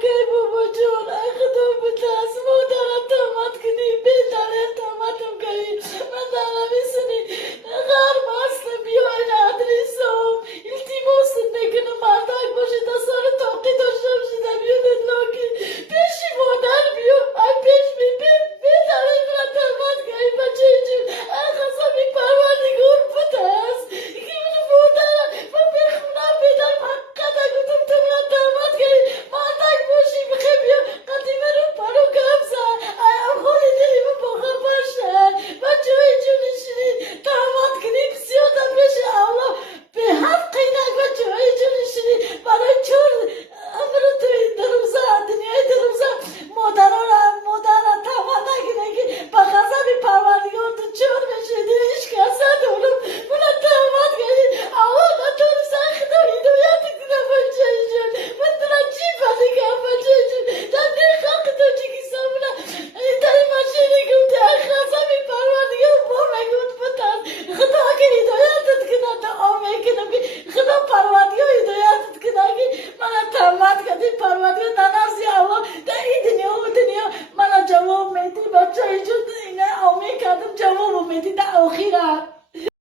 كي بابا جون أخذوا بتاس مو دارت تومات كني بيت على تومات كي ما دارت